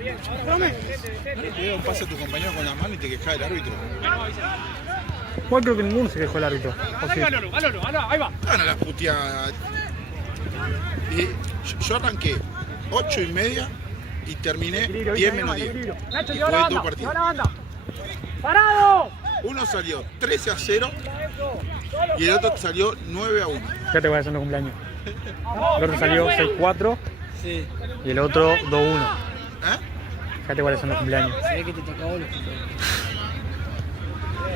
Le dio un pase a tu compañero con la mano y te quejas del árbitro. Igual creo que ninguno se quejó el árbitro. Sí. Ahí va. Gana la puteada. Y yo arranqué 8:30 y terminé 10 menos 10. Y jugué 2 partidos. ¡Parado! Uno salió 13-0 y el otro salió 9-1. Ya te voy a hacer un cumpleaños. El otro salió 6-4 Sí. y el otro 2-1. ¿Eh? Ya te voy a hacer un cumpleaños. Se ve que te tocó los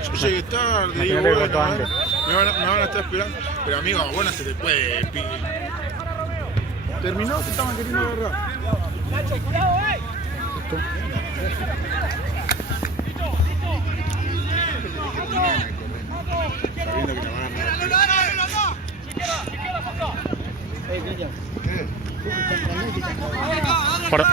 Yo llegué tarde, digo, Imagínate que cortó bueno, antes. me van a estar esperando. Pero amigo, a vos no se te puede, pibe. Terminó, se estaban queriendo agarrar. Nacho, cuidado, Esto. Sabiendo que la van a agarrar. Por...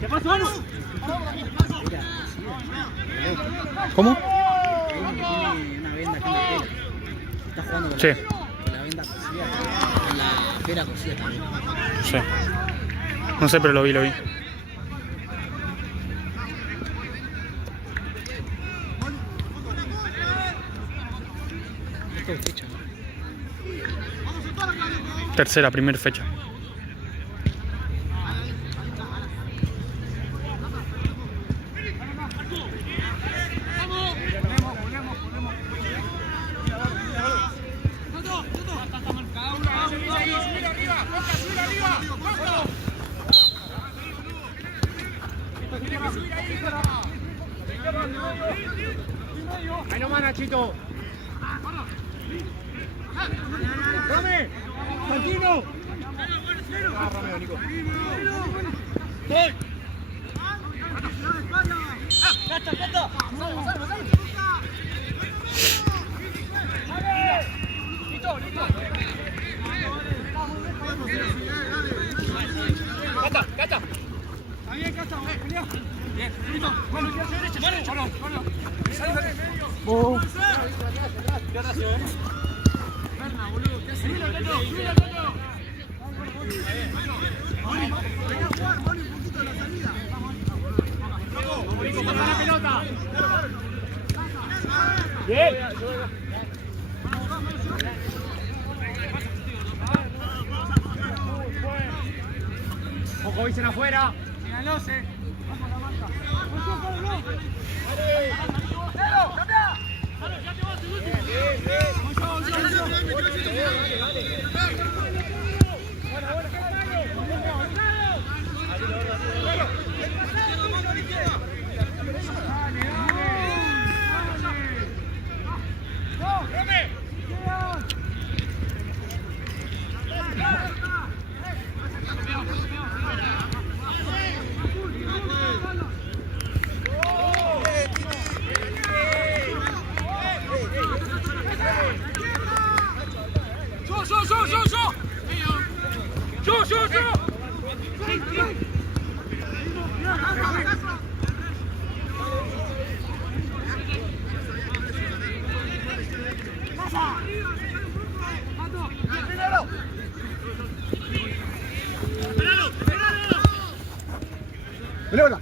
¿Qué pasó, Manu? ¿Cómo? Tiene una venda acá en la pera. Está jugando con, Sí. con la venda cosida. Con la pera cosida también. Sí. No sé, pero lo vi. Esto es fecha, ¿no? Tercera, primera fecha. Ahí nomás, Nachito. ¡Rame! ¡Santino! Ah, Romeo, Nico. ¡Voy! ¡Cata, cata! ¡Listo, listo! ¡Cata, cata! Está bien, Cata, Julián. Bien, listo. Bueno, derecha, no. Sale, sale. ¿Qué haces, Berna, boludo, ¿qué haces? ¡Subilo, Tato! Venga a jugar, Moni, un poquito de la salida. Vamos, Nico, pasa la pelota. Bien. Ojo, dicen afuera. Señalóse. Vamos a la marca. ¡Cero! ¡Cambia! ¡Ya te vas, ¡Pelota!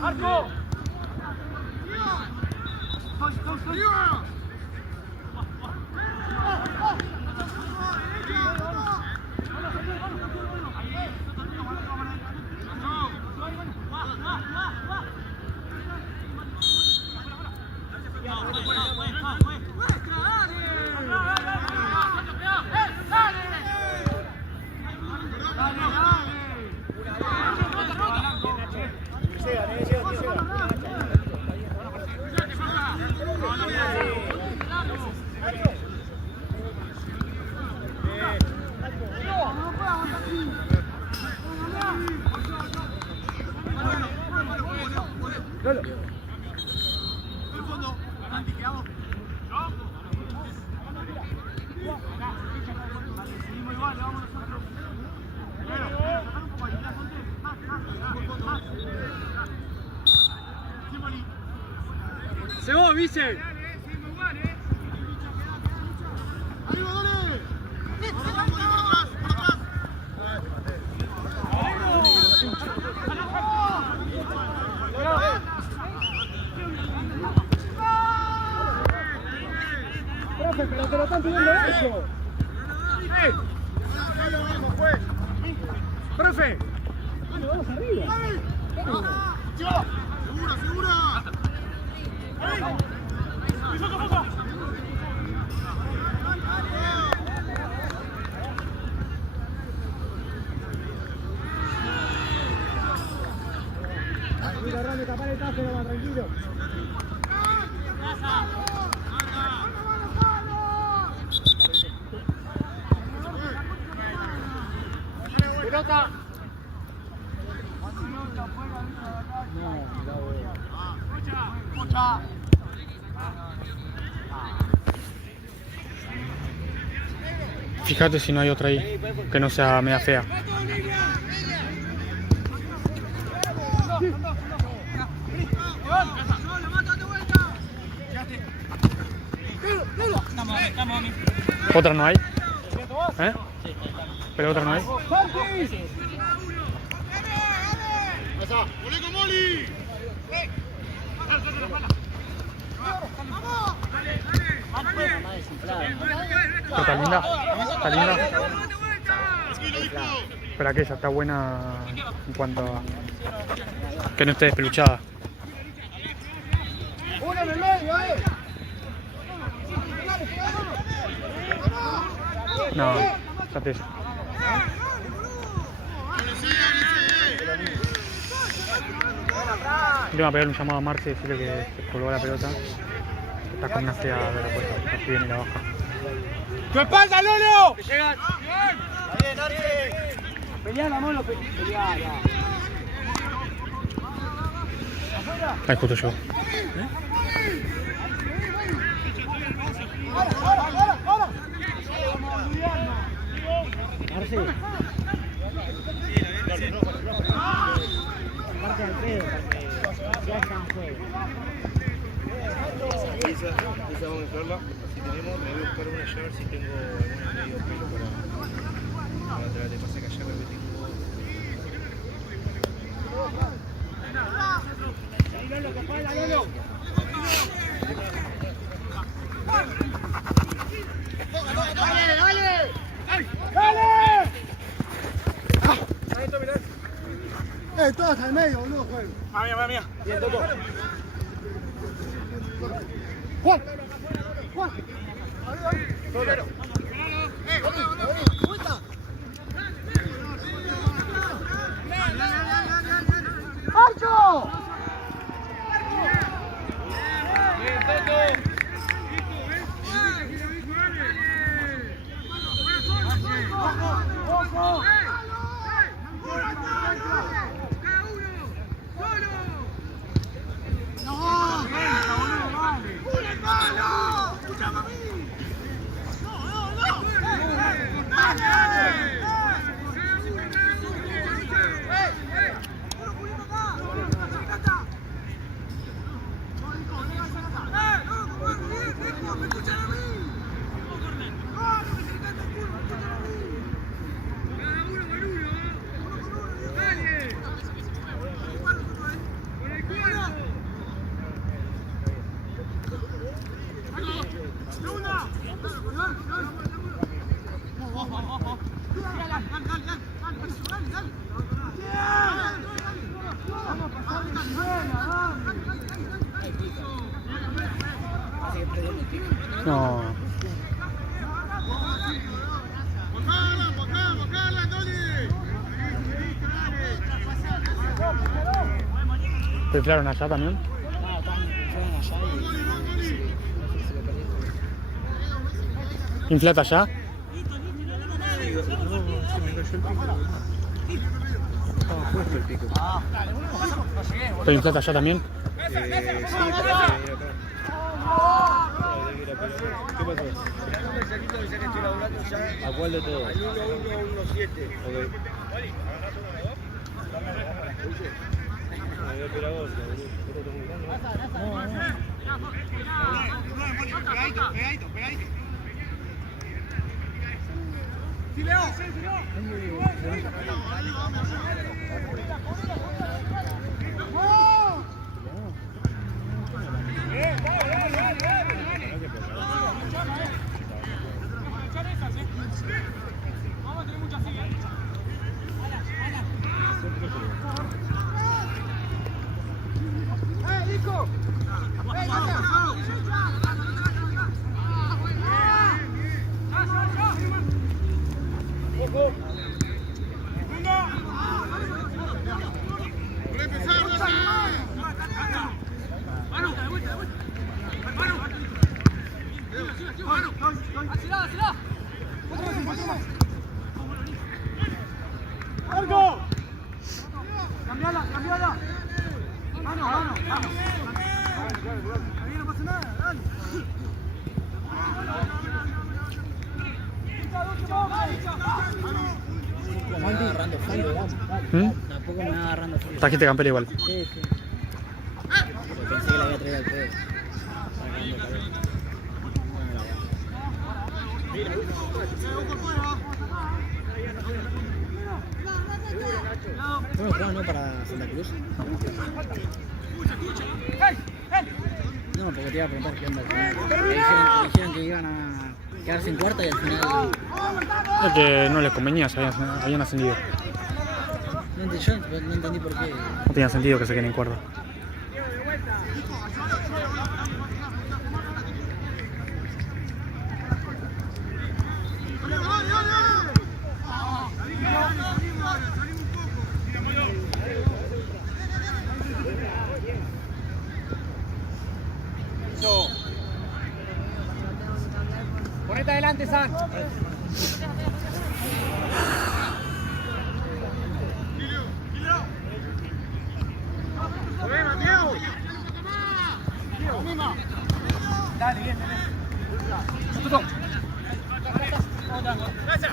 Marco. Se va, Vicen. Profe, pero te lo están pidiendo eso. Profe. Vamos arriba. Segura, segura. Mira, Rami, tapar el tazo, va, tranquilo. Pelota. Fíjate si no hay otra ahí, que no sea media fea. ¿Otra no hay? ¿Eh? ¿Pero otra no hay? Está linda, está linda. Pero aquella está buena en cuanto a que no esté despeluchada. ¡Una en el medio, No, fíjate eso. Le voy a pegar un llamado a Marce y decirle que se colgó la pelota. Que está con una fea de la puesta, así viene y la baja. ¡Tu espalda, Lolo! ¡Que llegan! ¡Está bien, Arce! Peleala, Molo, peleala. Ahí justo yo. ¡Ahora! Arce. Aparte al pedo, porque ya está en juego. Esa vamos a inflarla. Si tenemos, me voy a buscar una llave si tengo alguna medio pelo para tratar de pasar callar que tengo. Lolo, que espalda, Lolo. ¡Dale! Todos al medio, boludo, juego. Mía. Bien, Toto. Juan. Solero. ¡Vuelta! ¡Marcho! No. ¿Te inflaron allá también? Ah, fueron allá y no sé si lo perdí. ¿Inflata allá? Estaba puesto el pico. ¿Pero inflata allá también? Sí, pero tenía que ir acá. ¿Qué pasó? ¿A cuál de todos? Al 1117. Ok. Había otra cosa, Me va agarrando frío, tampoco me va agarrando frío. Trajiste campera igual. Sí, sí. Pensé que la había traído al pedo. ¿No juegan no para Santa Cruz? No, porque te iba a preguntar qué onda al final. Me dijeron que iban a quedarse en cuarta y al final... Es que no les convenía, ya habían ascendido. Yo no entendí por qué. No tenía sentido que se queden en cuarta. Ponete adelante, San. Dale, bien, gracias.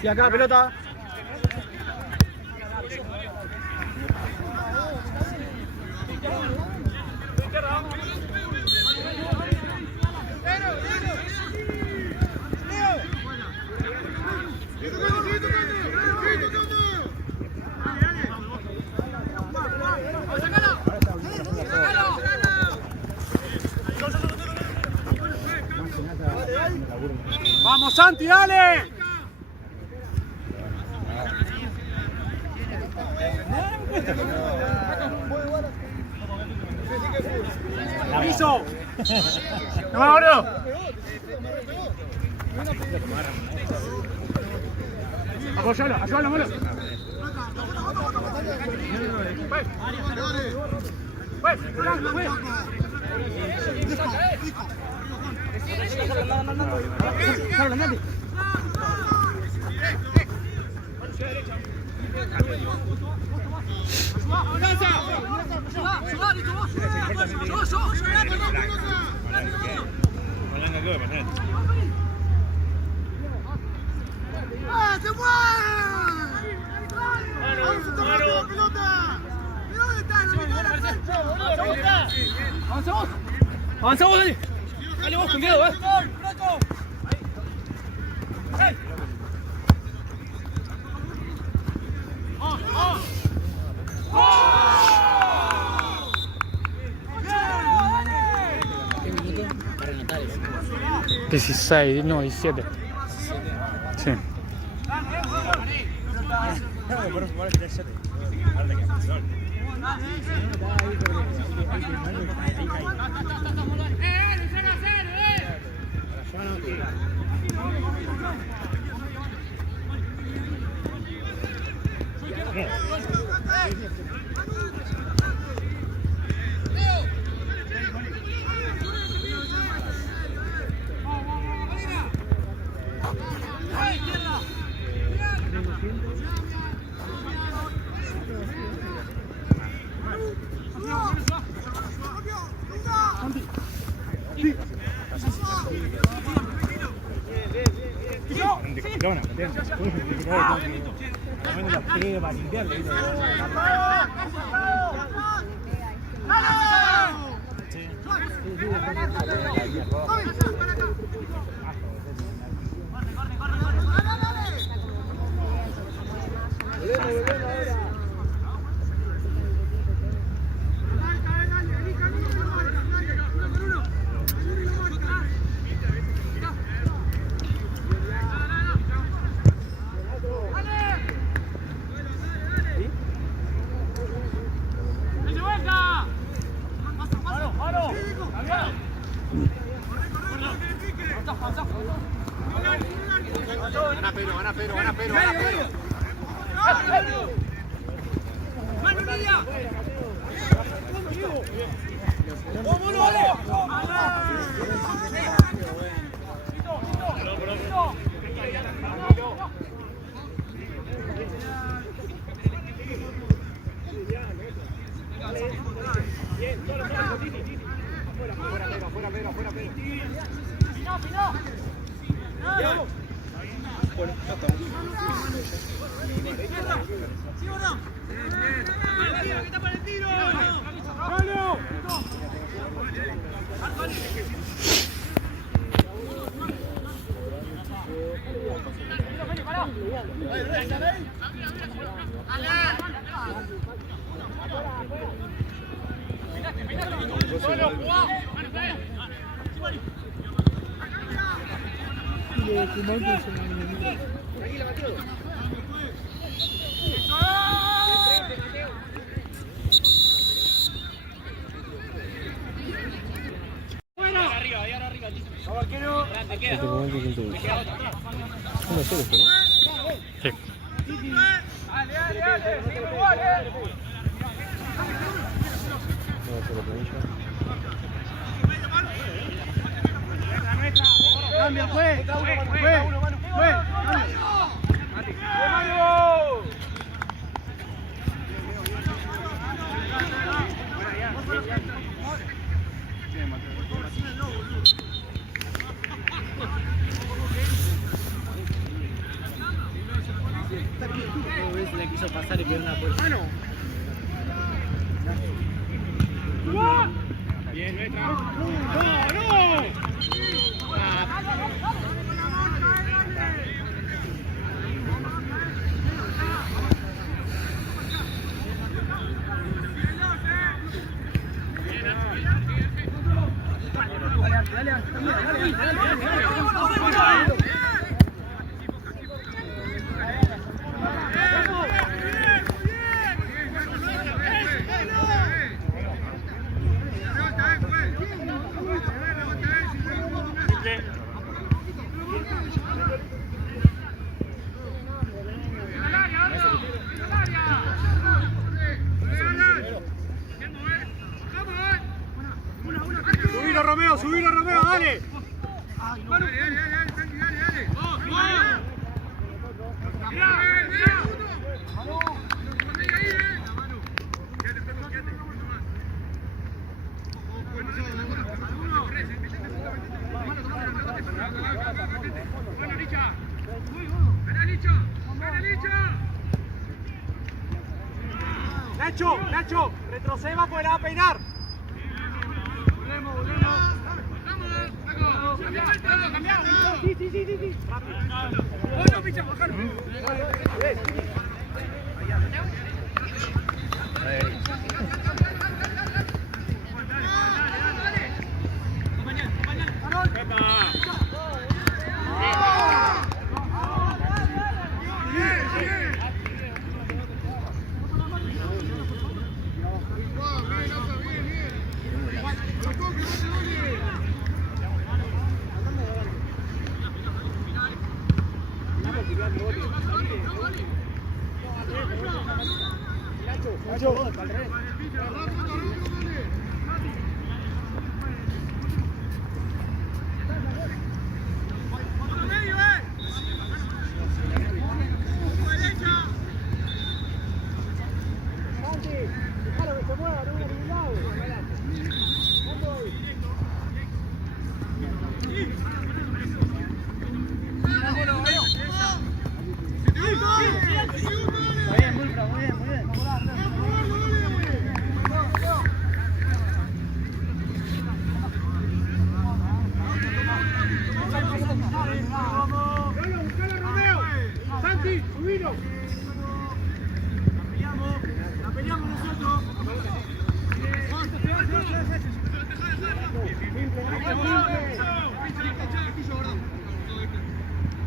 Sí, acá, pelota. Vamos, Santi, dale. ¡Piso! ¡No me acuerdo! Apoyalo, ayúdalo, mano. ¡Avanzamos! ¡Avanzamos, dale! ¡Dale vos, con miedo, ¿Qué minuto? Para Natales. 16, no, 17. Sí. Sí. Cambia, fue. Le quiso pasar y quedó una puerta. Bien, nuestra. ¡No! Subilo, Romeo, dale. Nacho, retroceda porque la va a peinar. Sí. Rápido. Picha, bajalo.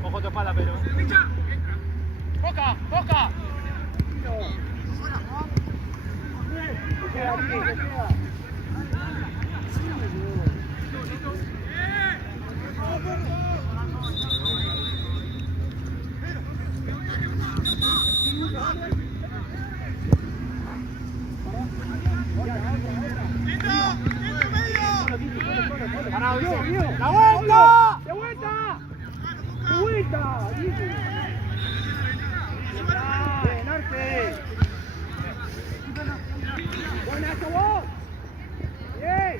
Ojo tu espalda, pero. ¡Boca! ¡Boca! ¡La vuelta! ¡De vuelta! ¡De vuelta! ¡Bien, Arce! ¡Buena, vos! ¡Bien!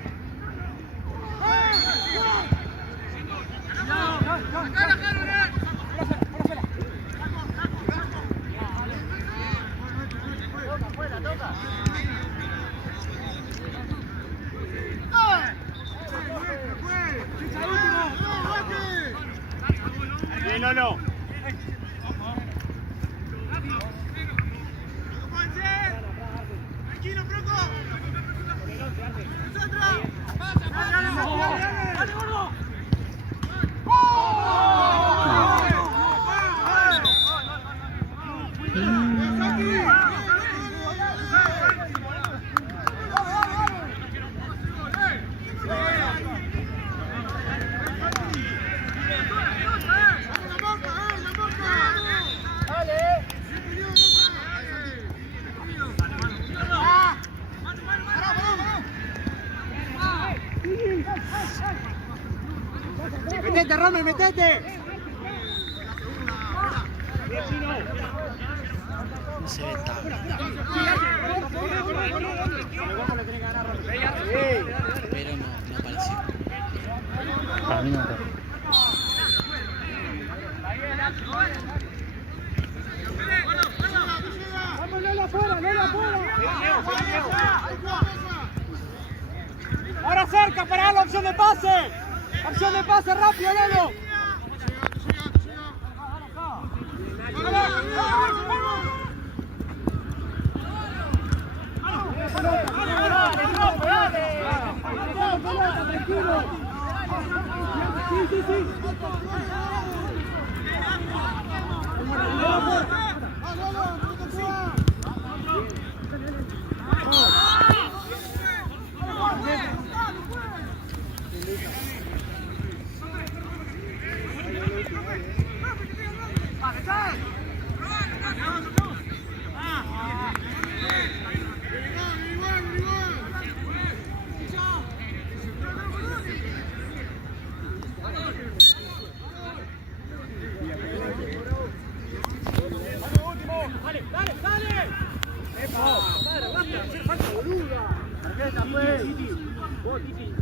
Bien, Lolo. Tranquilo, Franco. ¡Dale, gordo! ¡Metete, Rommel, metete! No se ve tabla. Pero no pareció. Para mí no está. ¡Vamos, Lolo, afuera! ¡Lolo, afuera! ¡Ahora cerca para la opción de pase! ¡Opción de pase rápido, Lolo!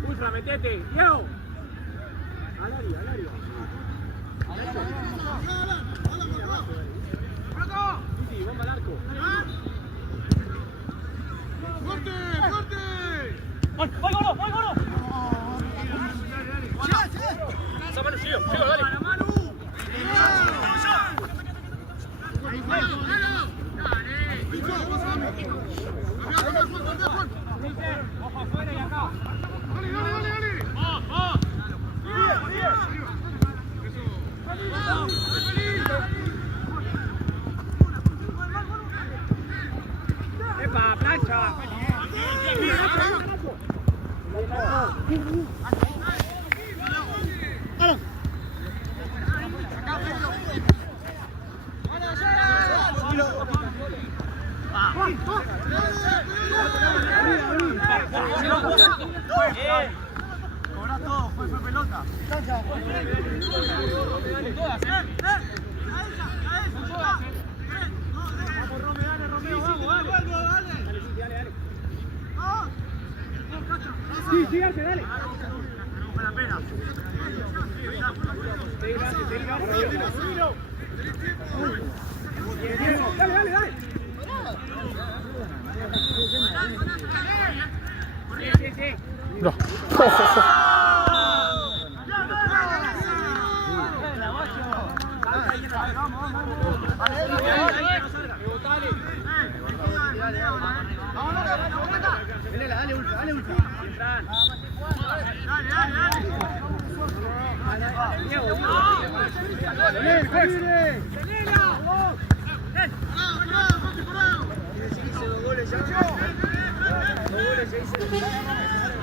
Ultra, metete, Diego. Al área, al área. Titi, bomba al arco. ¡Fuerte, fuerte! ¡Voy, gordo, voy, gordo! ¡Esa mano, sigo, dale! ¡Manu! ¡Ojo afuera y acá! ¡Dale, dale, dale, dale! ¡Va, va! ¡Sigue, sigue! ¡Eso!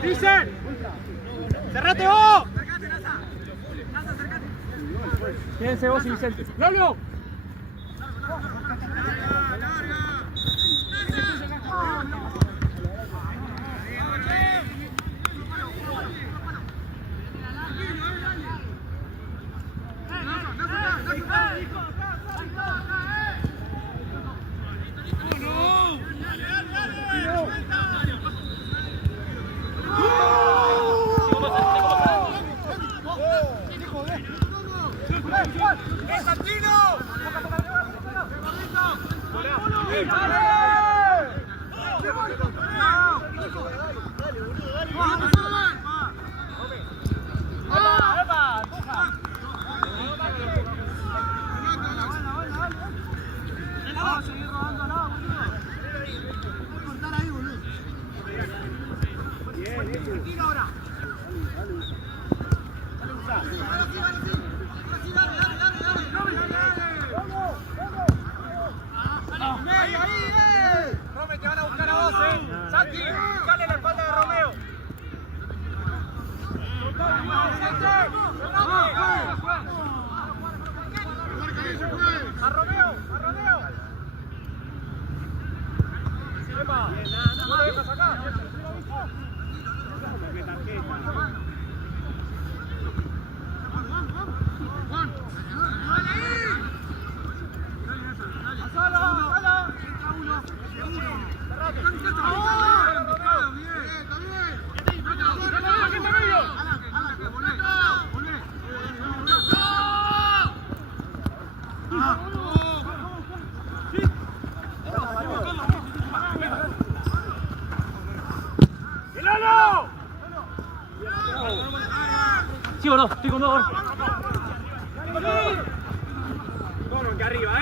¡Dicen! ¡Cerrate vos! Quédense vos y Vicente. ¡Lolo! Rome, te van a buscar a vos, Santi, dale la espalda de Romeo. A Romeo, a Romeo. Epa, no lo dejas acá. ¿Sí o no? Estoy con dos. Vamos que arriba,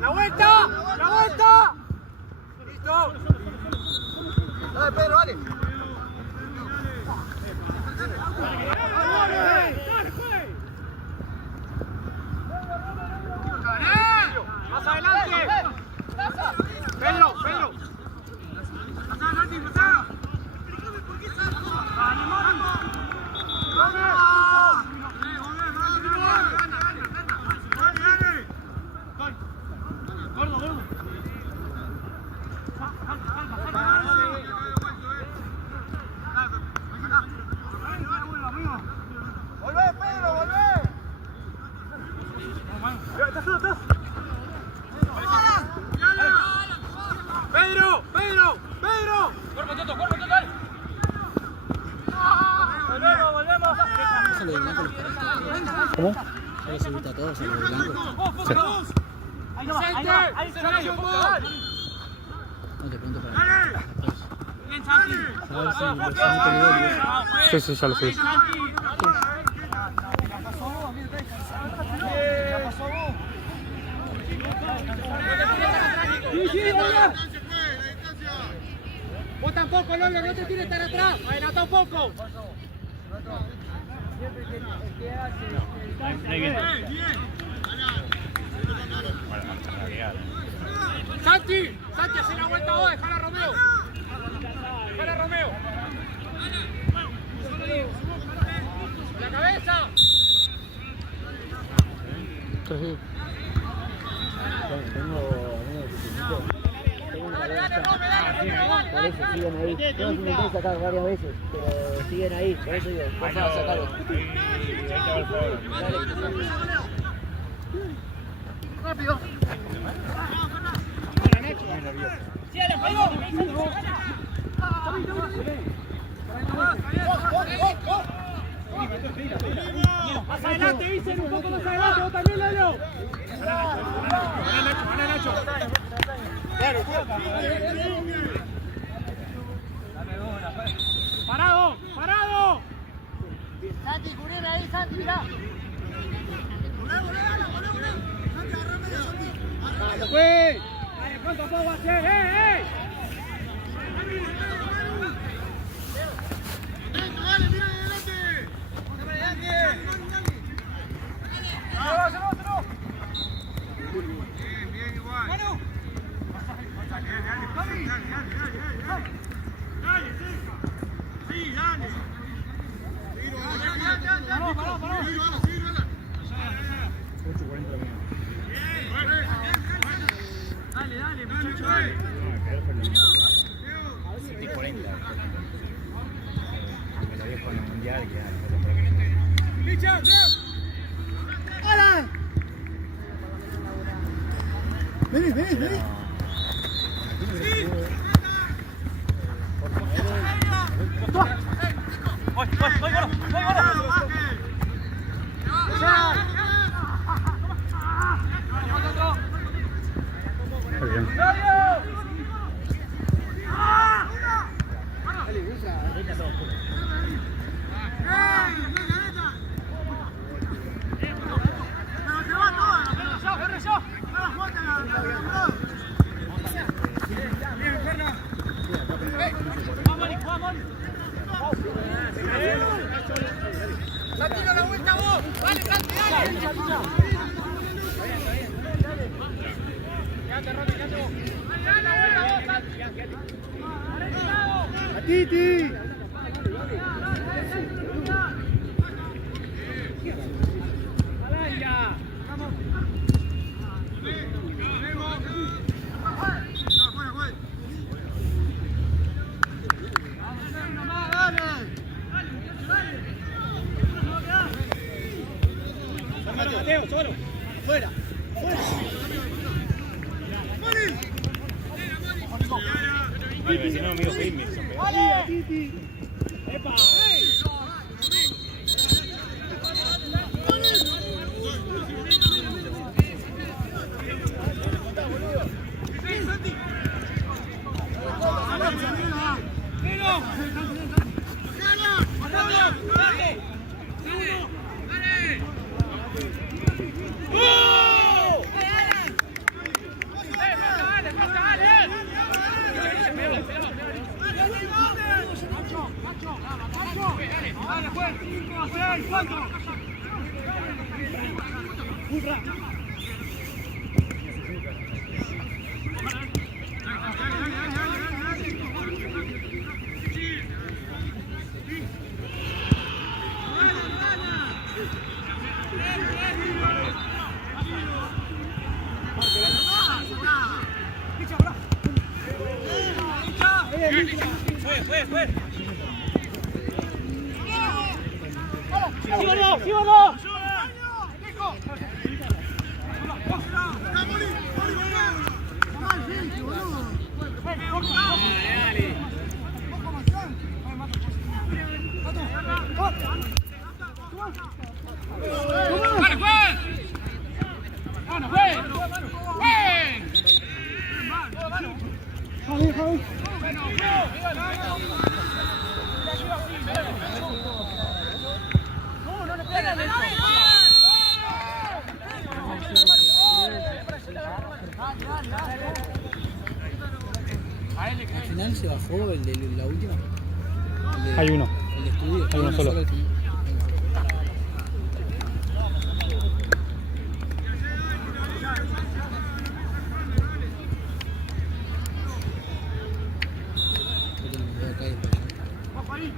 ¡La vuelta! ¡La vuelta! ¡Listo! Dale, Pedro, dale. ¡Más adelante! ¡Pedro! ¡Pedro! ¡Pasá, Santi, pasá! ¡Gordo, gordo! ¡Volvé, Pedro, volvé! ¡Estás! ¡Pedro! ¡Pedro! ¡Pedro! ¡Cuerpo, Toto, dale! ¡Volvemos! ¿Cómo? Ya lo subiste a todos, a los blancos. Sí. ¡Ahí se va! No te pregunto para ¡Bien, Santi! Sí, sí, ya lo subí. ¡Sí, Lolo! Vos tampoco, Lolo, no te tires tan atrás. Adelanta un poco. Santi, hace la vuelta vos, dejala a Romeo. Dejala a Romeo. La cabeza. Sí. Por eso siguen ahí. Tengo que intentar sacar varias veces, pero siguen ahí. Por eso digo, vos vas a sacarlo. Rápido. Más adelante, dicen un poco más adelante, vos también, Lalo. Ganá Nacho. Claro. ¿Cuánto puedo hacer? ¡Eh! Bien, igual. Dale, sí, dale. Dale, muchacho. Y 40. Me lo dejo en el mundial y ya. ¡Hola! Vení. Muy bien. Titi. Mateo, solo. Fuera. Vale, si no, amigo, Jaime. ¡Vale, Titi! ¡Epa! ¡Síbalo! Al final se bajó el de la última. Hay uno. El de estudio. Hay uno solo. ¡Vale!